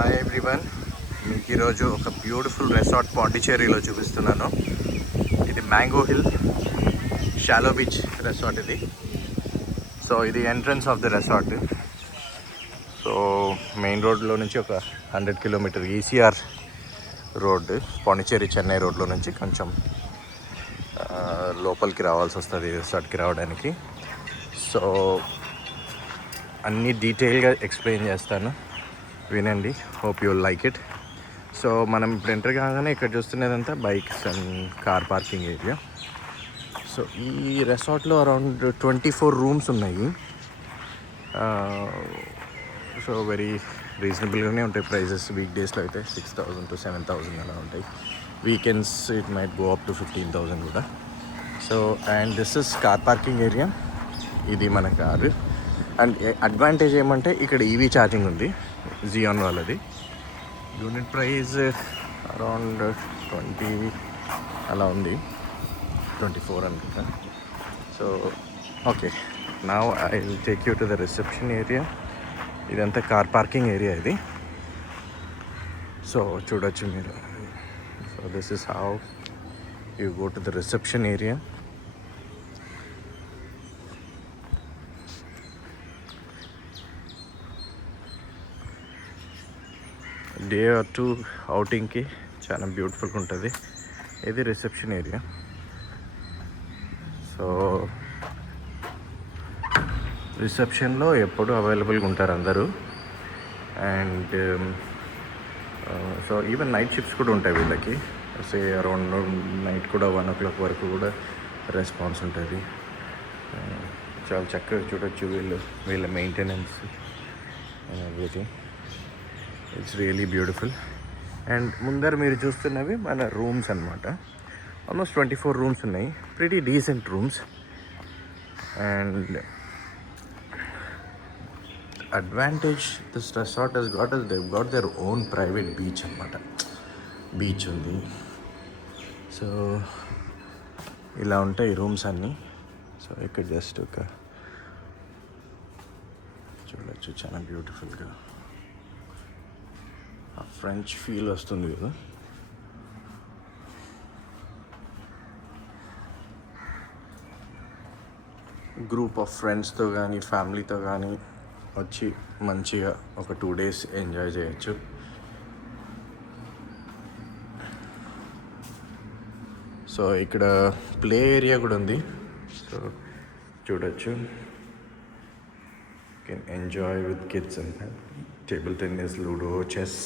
Hi everyone, మీకు ఈరోజు ఒక బ్యూటిఫుల్ రెసార్ట్ పాండిచేరిలో చూపిస్తున్నాను. ఇది Mango Hill Shallow beach resort ఇది. సో ఇది entrance of the resort. So main రోడ్లో నుంచి ఒక 100 kilometre ECR road, Pondicherry Chennai రోడ్లో నుంచి కొంచెం లోపలికి రావాల్సి వస్తుంది ఈ రెసార్ట్కి రావడానికి. సో అన్నీ డీటెయిల్గా ఎక్స్ప్లెయిన్ చేస్తాను, వినండి. Hope you like it. So మనం ఇప్పుడు ఎంటర్ కాగానే ఇక్కడ చూస్తున్నదంతా bikes and car parking area. So ఈ రెసార్ట్లో అరౌండ్ 24 రూమ్స్ ఉన్నాయి. సో వెరీ రీజనబుల్గానే ఉంటాయి ప్రైజెస్. వీక్ డేస్లో అయితే 6,000 to 7,000 అలా ఉంటాయి. Weekends it might go up to 15,000 కూడా. So and this is car parking area. ఇది మన కారు. అండ్ అడ్వాంటేజ్ ఏమంటే ఇక్కడ ఈవీ ఛార్జింగ్ ఉంది, జియాన్ వాళ్ళది. యూనిట్ ప్రైస్ అరౌండ్ 20 అలా ఉంది, 24 అనుకుంటా. So okay, now I will take you to the reception area. ఇదంతా కార్ పార్కింగ్ ఏరియా ఇది. సో చూడొచ్చు మీరు. So this is how you go to the reception area. Day or 2 అవుటింగ్కి చాలా బ్యూటిఫుల్గా ఉంటుంది. ఇది రిసెప్షన్ ఏరియా. సో రిసెప్షన్లో ఎప్పుడూ అవైలబుల్గా ఉంటారు అందరూ. And so even night shifts కూడా ఉంటాయి వీళ్ళకి. సో అరౌండ్ నైట్ కూడా 1 o'clock వరకు కూడా రెస్పాన్స్ ఉంటుంది. చాలా చక్కగా చూడొచ్చు వీళ్ళ maintenance and everything. It's really beautiful. And ముందర మీరు చూస్తున్నవి మన రూమ్స్ అన్నమాట. ఆల్మోస్ట్ 24 రూమ్స్ ఉన్నాయి, pretty decent rooms. And advantage this resort has got is they got their own private beach అన్నమాట. బీచ్ ఉంది. సో ఇలా ఉంటాయి రూమ్స్ అన్నీ. సో ఇక్కడ జస్ట్ ఒక చూడొచ్చు, చాలా బ్యూటిఫుల్గా ఫ్రెంచ్ ఫీల్ వస్తుంది కదా. గ్రూప్ ఆఫ్ ఫ్రెండ్స్తో కానీ ఫ్యామిలీతో కానీ వచ్చి మంచిగా ఒక 2 days ఎంజాయ్ చేయొచ్చు. సో ఇక్కడ ప్లే ఏరియా కూడా ఉంది. సో చూడొచ్చు, can enjoy with kids and table tennis, ludo, chess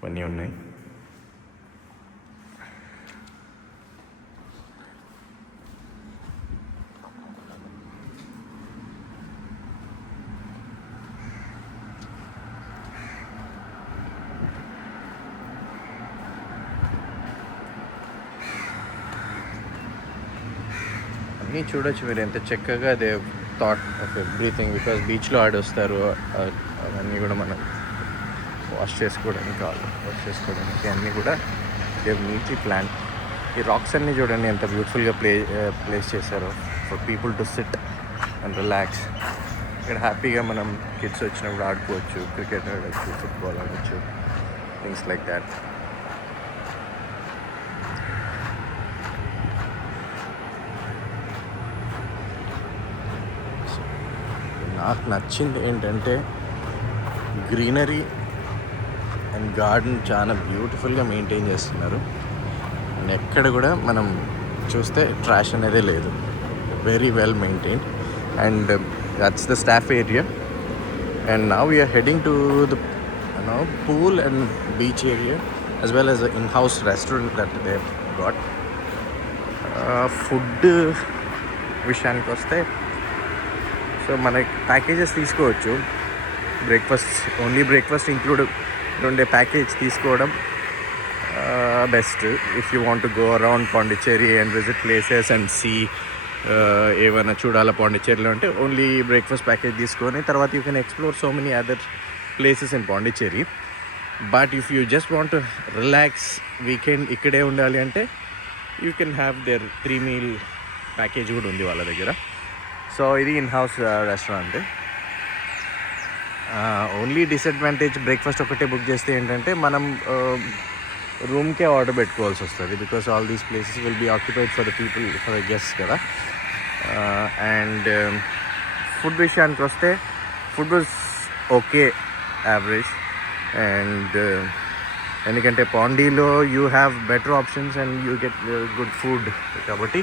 ఇవన్నీ ఉన్నాయి. అన్నీ చూడొచ్చు మీరు ఎంత చక్కగా they thought of everything. Because బీచ్లో ఆడొస్తారు, అవన్నీ కూడా మనం వాష్ చేసుకోవడానికి, కావాలి వాష్ చేసుకోవడానికి అన్నీ కూడా దే నీట్లీ ప్లాన్. ఈ రాక్స్ అన్నీ చూడండి ఎంత బ్యూటిఫుల్గా ప్లేస్ చేశారో for people to SIT and relax. ఇక్కడ హ్యాపీగా మనం కిడ్స్ వచ్చినప్పుడు ఆడుకోవచ్చు, క్రికెట్ ఆడవచ్చు, ఫుట్బాల్ ఆడవచ్చు, థింగ్స్ లైక్ దాట్. నాకు నచ్చింది ఏంటంటే గ్రీనరీ అండ్ గార్డెన్ చాలా బ్యూటిఫుల్గా మెయింటైన్ చేస్తున్నారు. అండ్ ఎక్కడ కూడా మనం చూస్తే ట్రాష్ అనేదే లేదు. Very well maintained. And that's the staff area. And now we are heading to the pool and beach area as well as the in-house restaurant that they have got. Food విషయానికి వస్తే సో మనకి packages తీసుకోవచ్చు. Only breakfast include ఉండే package తీసుకోవడం best if you want to go around Pondicherry and visit places and see ఏమైనా చూడాలా పాండిచ్చేరిలో అంటే ఓన్లీ బ్రేక్ఫాస్ట్ ప్యాకేజ్ తీసుకొని తర్వాత you can explore so many other places in Pondicherry. But if you just want to relax weekend ఇక్కడే ఉండాలి అంటే you can have their 3 meal package కూడా ఉంది వాళ్ళ దగ్గర. సో ఇది in house restaurant. Only disadvantage breakfast ఒకటే బుక్ చేస్తే ఏంటంటే మనం రూమ్కే ఆర్డర్ పెట్టుకోవాల్సి వస్తుంది, because all these places will be occupied for the people, for the guests కదా. అండ్ ఫుడ్ విషయానికి వస్తే food was okay, average. And ఎందుకంటే పాండీలో you have better options and you get good food కాబట్టి,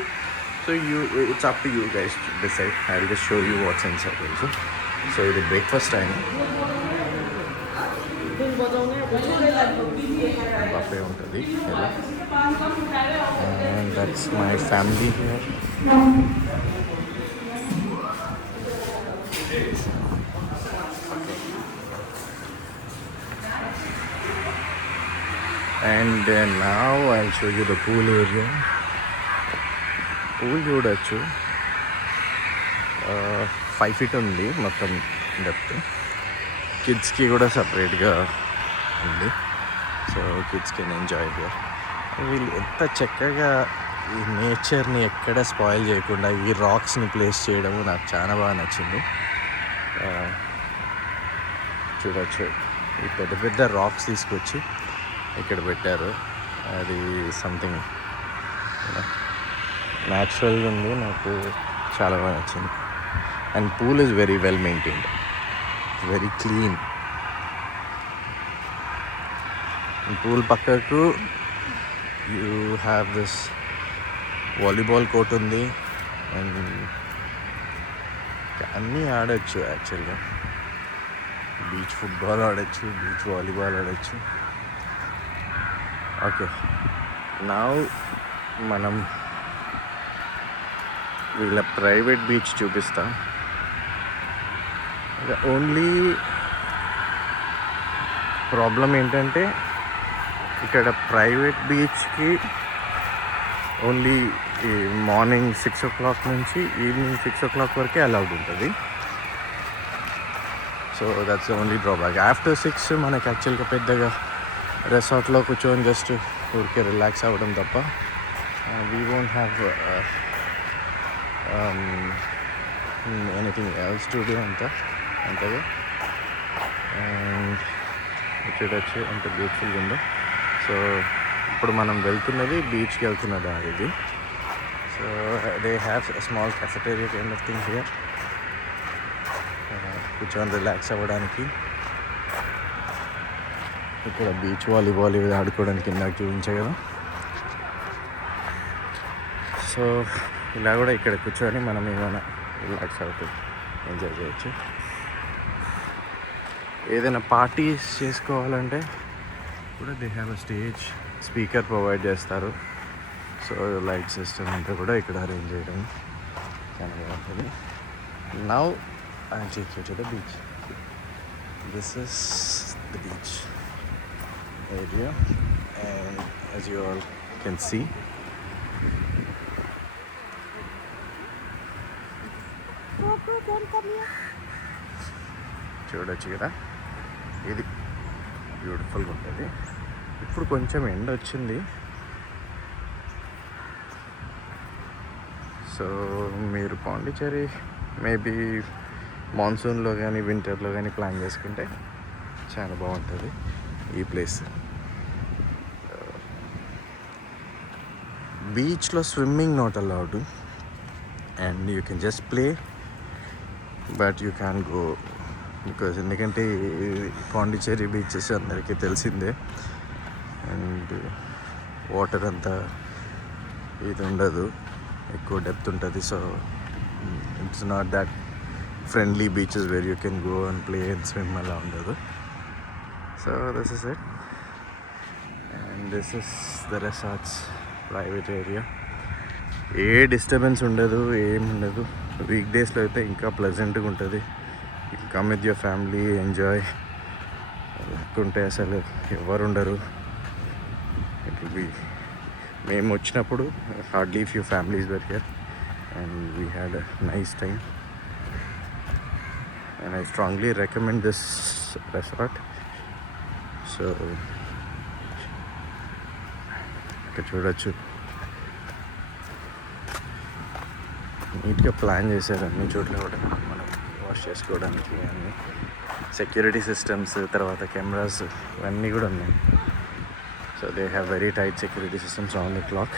so it's up to you guys to decide. I will just show you what's inside also. So ఇది breakfast time. Buffet ఉంటుంది, and that's my family here. And now I'll show you the pool area. Pool చూడొచ్చు, 5 feet ఉంది మొత్తం డెప్త్. కిడ్స్కి కూడా సపరేట్గా ఉంది, so kids can enjoy here. వీళ్ళు ఎంత చక్కగా ఈ నేచర్ని ఎక్కడ స్పాయిల్ చేయకుండా ఈ రాక్స్ని ప్లేస్ చేయడము నాకు చాలా బాగా నచ్చింది. చూడొచ్చు, ఈ పెద్ద పెద్ద రాక్స్ తీసుకొచ్చి ఇక్కడ పెట్టారు. అది సంథింగ్ న్యాచురల్గా ఉంది, నాకు చాలా బాగా నచ్చింది. And pool is very well maintained, very clean. Pool పక్కకు you have this volleyball court ఉంది, అండ్ అన్నీ ఆడచ్చు యాక్చువల్గా. బీచ్ ఫుట్బాల్ ఆడచ్చు, బీచ్ వాలీబాల్ ఆడచ్చు. ఓకే, నౌ మనం వీళ్ళ ప్రైవేట్ బీచ్ చూపిస్తాం. ఓన్లీ ప్రాబ్లం ఏంటంటే ఇక్కడ ప్రైవేట్ బీచ్కి ఓన్లీ మార్నింగ్ 6 o'clock నుంచి ఈవినింగ్ 6 o'clock వరకే అలౌడ్ ఉంటుంది. So that's only drawback. After 6 మనకి యాక్చువల్గా పెద్దగా రెసార్ట్లో కూర్చొని జస్ట్ ఊరికే రిలాక్స్ అవ్వడం తప్ప we won't have anything else to do అంతగా. అండ్ చూడొచ్చు ఎంత బ్యూటిఫుల్గా ఉందో. సో ఇప్పుడు మనం వెళ్తున్నది బీచ్కి వెళ్తున్నది ఇది. So they have small cafeteria kind of thing here, కూర్చొని రిలాక్స్ అవ్వడానికి. ఇక్కడ బీచ్ వాలీబాల్ ఇవి ఆడుకోవడానికి ఇందాక చూపించాయి కదా. సో ఇలా కూడా ఇక్కడ కూర్చొని మనం ఏమైనా రిలాక్స్ అవుతూ ఎంజాయ్ చేయొచ్చు. ఏదైనా పార్టీస్ చేసుకోవాలంటే కూడా they have a stage, speaker provide చేస్తారు. సో లైట్ సిస్టమ్ అంతా కూడా ఇక్కడ అరేంజ్ చేయడం చాలా బాగుంటుంది. Now I take you to the beach. This is the beach area, and as you all can see, చూడొచ్చు కదా, ఇది బ్యూటిఫుల్గా ఉంటుంది. ఇప్పుడు కొంచెం ఎండ వచ్చింది, సో మీరు పాండిచ్చేరి మేబీ మాన్సూన్లో కానీ వింటర్లో కానీ ప్లాన్ చేసుకుంటే చాలా బాగుంటుంది ఈ ప్లేస్. బీచ్లో swimming not allowed, and you can just play, but you can go because ఎందుకంటే పాండిచ్చేరి బీచెస్ అందరికీ తెలిసిందే, అండ్ వాటర్ అంతా ఇది ఉండదు, ఎక్కువ డెప్త్ ఉంటుంది. So it's not that friendly beaches where you can go and play and swim అలా ఉండదు. So this is it, and this is the resort's private area. ఏ డిస్టర్బెన్స్ ఉండదు, ఏముండదు. వీక్ డేస్లో అయితే ఇంకా ప్లెజెంట్గా ఉంటుంది. Come with your family, enjoy. లేకుంటే అసలు ఎవరు ఉండరు. ఇట్ విల్ బీ, మేము వచ్చినప్పుడు hardly few families were here and we had a nice time, and I strongly recommend this resort. So ఇక్కడ చూడొచ్చు, నీట్గా ప్లాన్ చేశారు అన్ని చోట్ల కూడా మనం వాష్ చేసుకోవడానికి అన్నీ. సెక్యూరిటీ సిస్టమ్స్, తర్వాత కెమెరాస్ ఇవన్నీ కూడా ఉన్నాయి. So they have very tight security systems on the clock.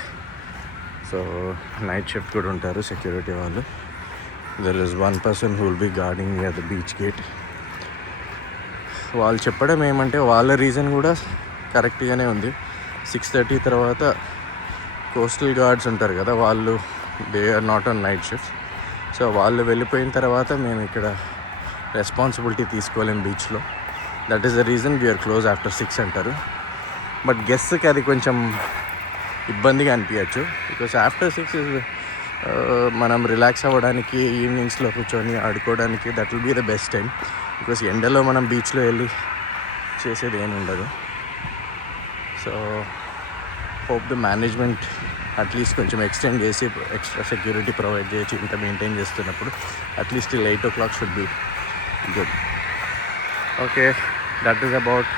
So night shift కూడా ఉంటారు సెక్యూరిటీ వాళ్ళు. There is one person who will be guarding near the beach gate. వాళ్ళు చెప్పడం ఏమంటే వాళ్ళ రీజన్ కూడా కరెక్ట్గానే ఉంది. 6:30 తర్వాత కోస్టల్ గార్డ్స్ ఉంటారు కదా, వాళ్ళు they are not on night shift. So వాళ్ళు వెళ్ళిపోయిన తర్వాత మేము ఇక్కడ రెస్పాన్సిబిలిటీ తీసుకోలేం బీచ్లో. That is the reason we are close after 6 అంటారు. బట్ గెస్ట్కి అది కొంచెం ఇబ్బందిగా అనిపించచ్చు. బికాస్ ఆఫ్టర్ 6 మనం రిలాక్స్ అవ్వడానికి, ఈవినింగ్స్లో కూర్చొని ఆడుకోవడానికి that will be the best time. Because ఎండలో మనం బీచ్లో వెళ్ళి చేసేది ఏమి ఉండదు. So hope the management at least కొంచెం ఎక్స్టెండ్ చేసి ఎక్స్ట్రా సెక్యూరిటీ ప్రొవైడ్ చేయొచ్చు. ఇంత మెయింటైన్ చేస్తున్నప్పుడు at least till 8 o'clock should be good. Okay, that is about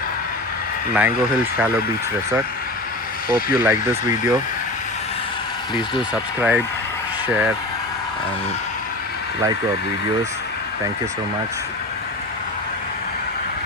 Mango Hill Shallow Beach Resort. Hope you like this video. Please do subscribe, share and like our videos. Thank you so much.